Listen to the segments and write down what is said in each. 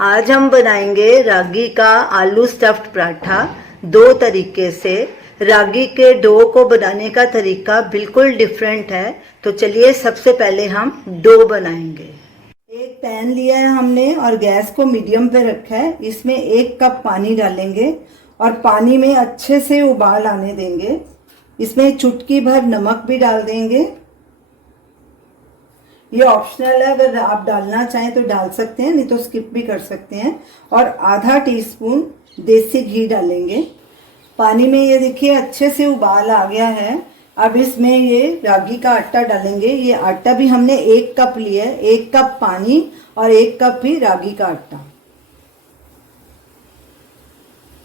आज हम बनाएंगे रागी का आलू स्टफ्ड पराठा दो तरीके से। रागी के डो को बनाने का तरीका बिल्कुल डिफरेंट है। तो चलिए सबसे पहले हम डो बनाएंगे। एक पैन लिया है हमने और गैस को मीडियम पे रखा है। इसमें 1 कप पानी डालेंगे और पानी में अच्छे से उबाल आने देंगे। इसमें चुटकी भर नमक भी डाल देंगे। ये ऑप्शनल है, अगर आप डालना चाहें तो डाल सकते हैं, नहीं तो स्किप भी कर सकते हैं। और आधा टीस्पून देसी घी डालेंगे। पानी में ये देखिए अच्छे से उबाल आ गया है। अब इसमें ये रागी का आटा डालेंगे। ये आटा भी हमने 1 कप लिया है, 1 कप पानी और 1 कप ही रागी का आटा।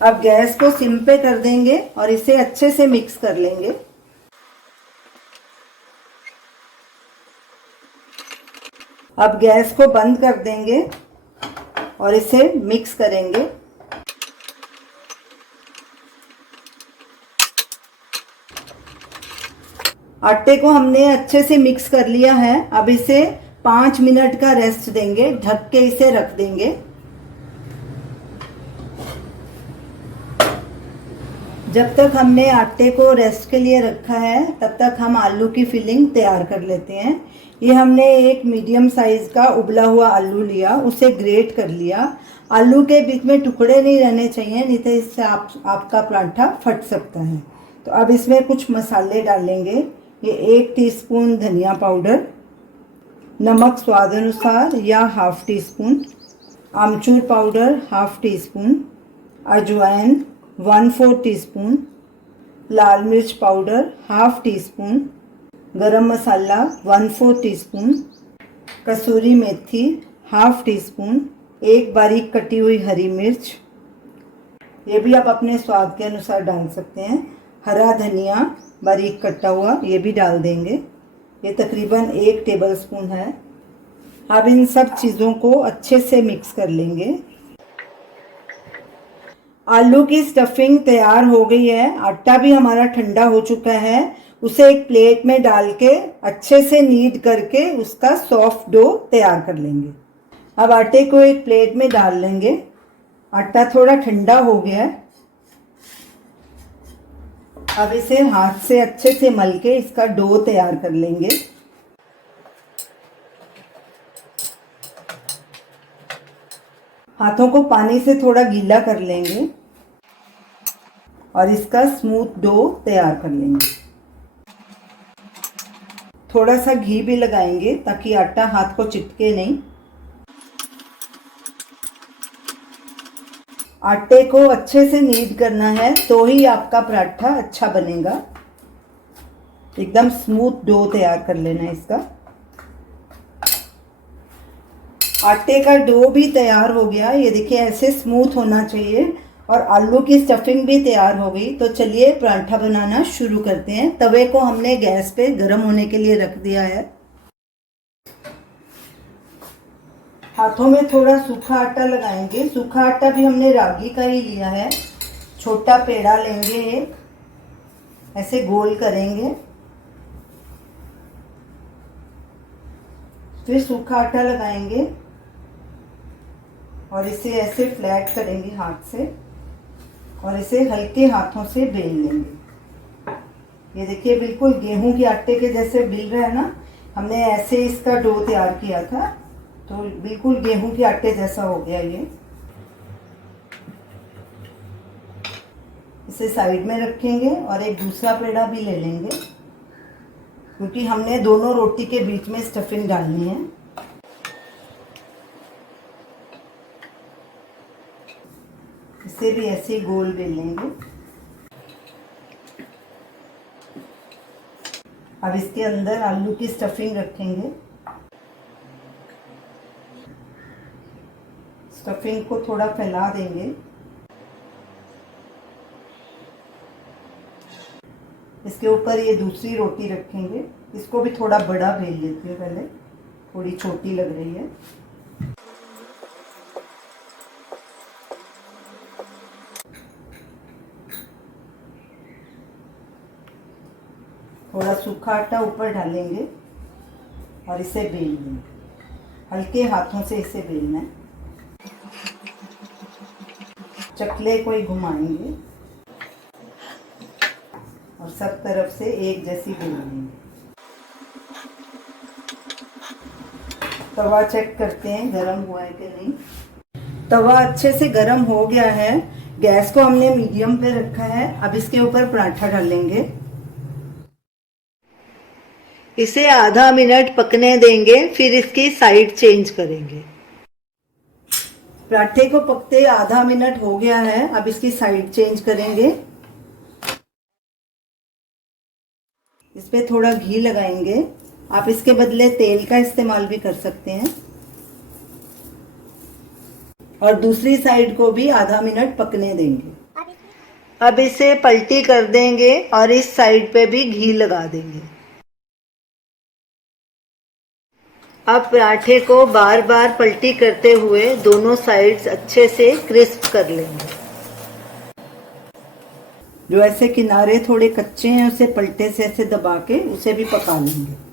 अब गैस को सिम पे कर देंगे और इसे अच्छे से मिक्स कर लेंगे। अब गैस को बंद कर देंगे और इसे मिक्स करेंगे। आटे को हमने अच्छे से मिक्स कर लिया है। अब इसे 5 मिनट का रेस्ट देंगे, ढक के इसे रख देंगे। जब तक हमने आटे को रेस्ट के लिए रखा है तब तक हम आलू की फिलिंग तैयार कर लेते हैं। ये हमने एक मीडियम साइज का उबला हुआ आलू लिया, उसे ग्रेट कर लिया। आलू के बीच में टुकड़े नहीं रहने चाहिए, नहीं तो इससे आपका पराठा फट सकता है। तो अब इसमें कुछ मसाले डालेंगे। ये 1 टीस्पून धनिया पाउडर, नमक स्वाद अनुसार या ½ टीस्पून, आमचूर पाउडर ½ टीस्पून, अजवाइन 1/4 टीस्पून, लाल मिर्च पाउडर ½ टीस्पून, गरम मसाला 1/4 टीस्पून, कसूरी मेथी ½ टीस्पून, एक बारीक कटी हुई हरी मिर्च, ये भी आप अपने स्वाद के अनुसार डाल सकते हैं। हरा धनिया बारीक कटा हुआ ये भी डाल देंगे। ये तकरीबन 1 टेबलस्पून है। अब इन सब चीज़ों को अच्छे से मिक्स कर लेंगे। आलू की स्टफिंग तैयार हो गई है। आटा भी हमारा ठंडा हो चुका है। उसे एक प्लेट में डाल के अच्छे से नीड करके उसका सॉफ्ट डो तैयार कर लेंगे। अब आटे को एक प्लेट में डाल लेंगे। आटा थोड़ा ठंडा हो गया है। अब इसे हाथ से अच्छे से मल के इसका डो तैयार कर लेंगे। हाथों को पानी से थोड़ा गीला कर लेंगे और इसका स्मूथ डो तैयार कर लेंगे। थोड़ा सा घी भी लगाएंगे ताकि आटा हाथ को चिपके नहीं। आटे को अच्छे से नीड करना है तो ही आपका पराठा अच्छा बनेगा। एकदम स्मूथ डो तैयार कर लेना है इसका। आटे का डो भी तैयार हो गया, ये देखिए ऐसे स्मूथ होना चाहिए। और आलू की स्टफिंग भी तैयार हो गई। तो चलिए पराठा बनाना शुरू करते हैं। तवे को हमने गैस पे गर्म होने के लिए रख दिया है। हाथों में थोड़ा सूखा आटा लगाएंगे। सूखा आटा भी हमने रागी का ही लिया है। छोटा पेड़ा लेंगे, एक ऐसे गोल करेंगे, फिर सूखा आटा लगाएंगे और इसे ऐसे फ्लैट करेंगे हाथ से और इसे हल्के हाथों से बेल लेंगे। ये देखिए बिल्कुल गेहूं के आटे के जैसे बेल रहा है ना। हमने ऐसे इसका डो तैयार किया था तो बिल्कुल गेहूं के आटे जैसा हो गया ये। इसे साइड में रखेंगे और एक दूसरा पेड़ा भी ले लेंगे क्योंकि हमने दोनों रोटी के बीच में स्टफिंग डालनी है। इसे भी ऐसे गोल बेल लेंगे। अब इसके अंदर आलू की स्टफिंग रखेंगे। स्टफिंग को थोड़ा फैला देंगे। इसके ऊपर ये दूसरी रोटी रखेंगे। इसको भी थोड़ा बड़ा बेल लेती हूँ पहले, थोड़ी छोटी लग रही है। थोड़ा सूखा आटा ऊपर डालेंगे और इसे बेल लेंगे। हल्के हाथों से इसे बेलना है। चकले को ही घुमाएंगे और सब तरफ से एक जैसी बेलेंगे। तवा चेक करते हैं गरम हुआ है कि नहीं। तवा अच्छे से गरम हो गया है। गैस को हमने मीडियम पे रखा है। अब इसके ऊपर पराठा डालेंगे। इसे आधा मिनट पकने देंगे, फिर इसकी साइड चेंज करेंगे। पराठे को पकते आधा मिनट हो गया है। अब इसकी साइड चेंज करेंगे। इस पे थोड़ा घी लगाएंगे। आप इसके बदले तेल का इस्तेमाल भी कर सकते हैं। और दूसरी साइड को भी आधा मिनट पकने देंगे। अब इसे पलटी कर देंगे और इस साइड पे भी घी लगा देंगे। अब पराठे को बार बार पलटी करते हुए दोनों साइड्स अच्छे से क्रिस्प कर लेंगे। जो ऐसे किनारे थोड़े कच्चे हैं उसे पलटे से ऐसे दबा के उसे भी पका लेंगे।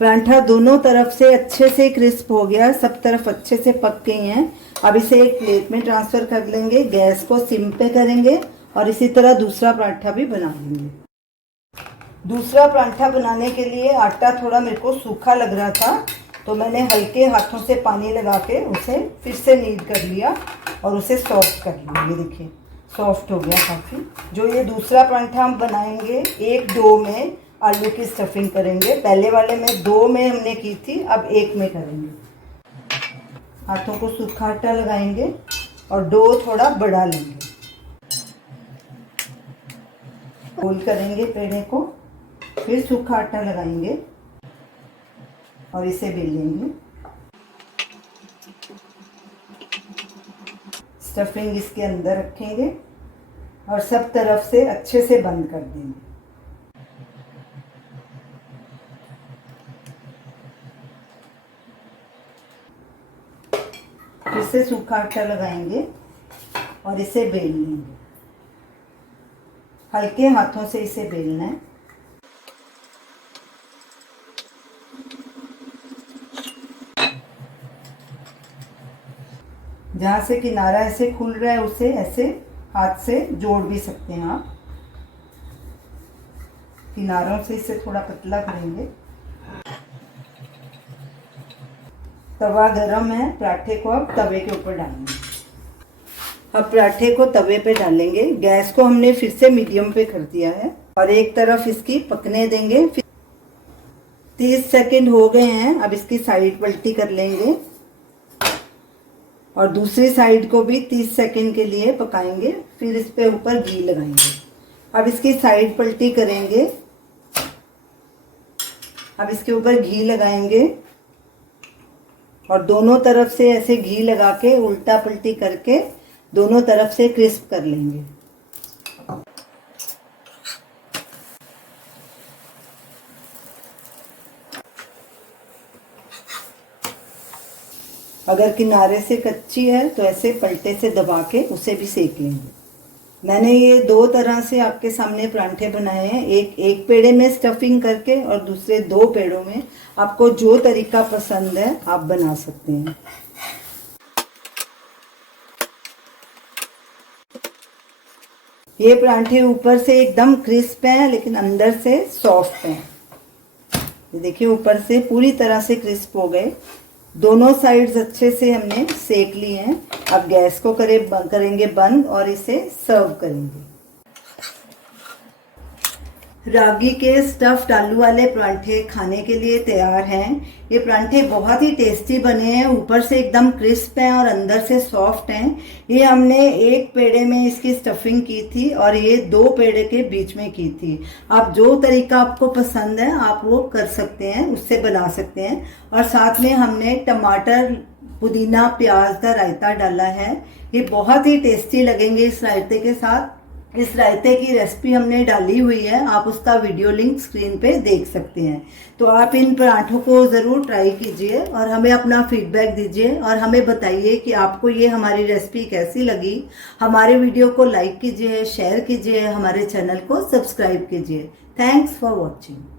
पराठा दोनों तरफ से अच्छे से क्रिस्प हो गया, सब तरफ अच्छे से पक गई हैं। अब इसे एक प्लेट में ट्रांसफर कर लेंगे। गैस को सिम पे करेंगे और इसी तरह दूसरा पराठा भी बना लेंगे। दूसरा पराठा बनाने के लिए आटा थोड़ा मेरे को सूखा लग रहा था, तो मैंने हल्के हाथों से पानी लगा के उसे फिर से नीड कर लिया और उसे सॉफ्ट कर लिया। ये देखिए सॉफ्ट हो गया काफ़ी। जो ये दूसरा पराठा हम बनाएंगे, एक डो में आलू की स्टफिंग करेंगे। पहले वाले में 2 में हमने की थी, अब 1 में करेंगे। हाथों को सूखा आटा लगाएंगे और डो थोड़ा बड़ा लेंगे। गोल करेंगे पेड़े को, फिर सूखा आटा लगाएंगे और इसे बेलेंगे। स्टफिंग इसके अंदर रखेंगे और सब तरफ से अच्छे से बंद कर देंगे। फिर से सूखा आटा लगाएंगे और इसे बेल लेंगे। हल्के हाथों से इसे बेलना है। जहाँ से किनारा ऐसे खुल रहा है उसे ऐसे हाथ से जोड़ भी सकते हैं आप। किनारों से इसे थोड़ा पतला करेंगे। तवा गरम है, पराठे को अब तवे के ऊपर डालेंगे। अब पराठे को तवे पे डालेंगे। गैस को हमने फिर से मीडियम पे कर दिया है और एक तरफ इसकी पकने देंगे। 30 सेकंड हो गए हैं। अब इसकी साइड पलटी कर लेंगे और दूसरी साइड को भी 30 सेकंड के लिए पकाएंगे। फिर इस पे ऊपर घी लगाएंगे। अब इसकी साइड पलटी करेंगे। अब इसके ऊपर घी लगाएंगे और दोनों तरफ से ऐसे घी लगा के उल्टा पलटी करके दोनों तरफ से क्रिस्प कर लेंगे। अगर किनारे से कच्ची है तो ऐसे पलटे से दबा के उसे भी सेक लेंगे। मैंने ये 2 तरह से आपके सामने परांठे बनाए हैं। एक पेड़े में स्टफिंग करके और दूसरे 2 पेड़ों में। आपको जो तरीका पसंद है आप बना सकते हैं। ये परांठे ऊपर से एकदम क्रिस्प हैं लेकिन अंदर से सॉफ्ट हैं। ये देखिए ऊपर से पूरी तरह से क्रिस्प हो गए। दोनों साइड्स अच्छे से हमने सेक लिए हैं। अब गैस को करेंगे बंद और इसे सर्व करेंगे। रागी के स्टफ्ड आलू वाले परांठे खाने के लिए तैयार हैं। ये परांठे बहुत ही टेस्टी बने हैं। ऊपर से एकदम क्रिस्प हैं और अंदर से सॉफ्ट हैं। ये हमने एक पेड़े में इसकी स्टफिंग की थी और ये 2 पेड़े के बीच में की थी। आप जो तरीका आपको पसंद है आप वो कर सकते हैं, उससे बना सकते हैं। और साथ में हमने टमाटर, पुदीना, प्याज का रायता डाला है। ये बहुत ही टेस्टी लगेंगे इस रायते के साथ। इस रायते की रेसिपी हमने डाली हुई है, आप उसका वीडियो लिंक स्क्रीन पे देख सकते हैं। तो आप इन पराठों को ज़रूर ट्राई कीजिए और हमें अपना फीडबैक दीजिए और हमें बताइए कि आपको ये हमारी रेसिपी कैसी लगी। हमारे वीडियो को लाइक कीजिए, शेयर कीजिए, हमारे चैनल को सब्सक्राइब कीजिए। Thanks for watching.